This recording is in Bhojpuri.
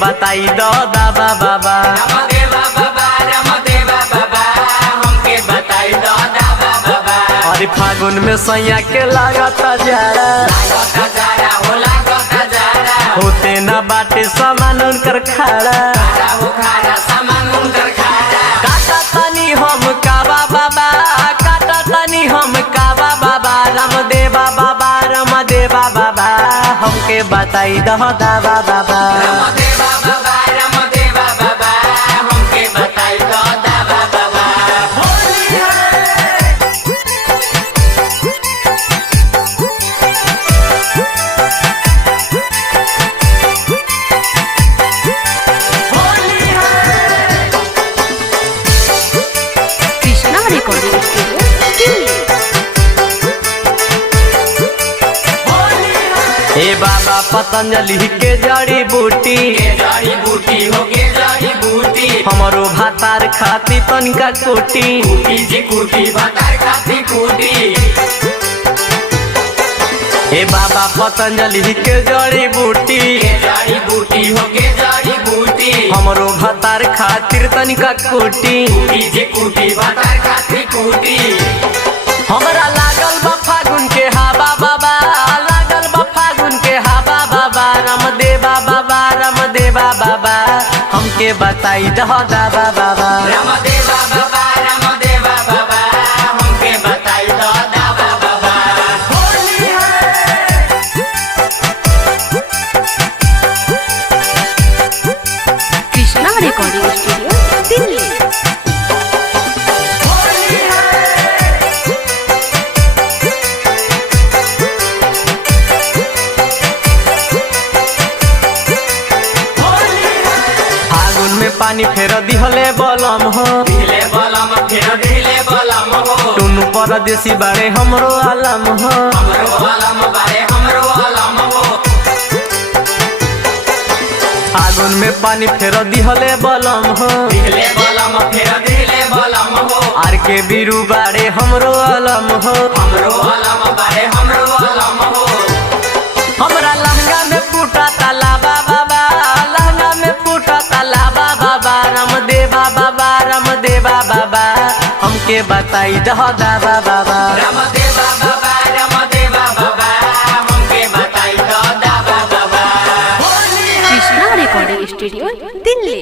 बताई दो दादा बाबा। रामदेवा बाबा रामदेवा बाबा हमके बताई दो दादा बाबा। अरे फागुन में सैया के लागता जाड़ा, लागता जाड़ा हो लागता जाड़ा, होते न बाटे सामान उनकर खाड़ा। खाड़ा हो खाड़ा सामान उनकर खाड़ा। काटा तनी हम काबा बाबा, काटा तनी हम काबा बाबा। रामदेवा बाबा रामदेवा बाबा हमके बताई दो दादा बाबा। रामदेवा बाबा रामदेवा बाबा हमके बताई दो दादा बाबा। होली है होली है। Krishna recording studio Delhi. हे बाबा पतंजलि के जड़ी बूटी, के जड़ी बूटी हो के जड़ी बूटी, हमरो भातार खाती तनिका कोटी। कूटी जी कूटी भतार खाती कूटी। हे बाबा पतंजलि के जड़ी बूटी, के जड़ी बूटी हो के जड़ी बूटी, हमरो भातार खातिर तनिका कोटी। कूटी जी कूटी भतार खाती कूटी। हमरा लागल बा फागुन के हवा बाबा, लागल बा फागुन के हवा बाबा। रामदेवा बाबा रामदेवा बाबा हमके बताई दो दादा बाबा। रामदेवा बाबा रामदेवा बाबा हमके बताई दो दादा बाबा। होली है कृष्णा रिकॉर्डिंग स्टूडियो दिल्ली। होली है होली है। फागुन में पानी फेर दिहले बलम हो, दिले बलम फिर दिले बलम हो, टुनु परदेसी बारे हमरो आलम हो। हमरो अलम बारे हमरो अलम हो। फागुन में पानी फेर दिहले बलम हो, दिले बलम फिर दिले बलम हो, आर के बीरू बारे हमरो आलम हो। हमरो अलम बारे हमरो अलम हो। हमरा लहंगा में फूटा तालाबा बाबा, लहंगा में फूटा तालाबा बाबा। रामदेवा बाबा रामदेवा बाबा हमके बताई दो दादा बाबा। रामदेवा बाबा रामदेवा बाबा हमके बताई दो दादा बाबा। होली है कृष्णा रिकॉर्डिंग स्टूडियो दिल्ली।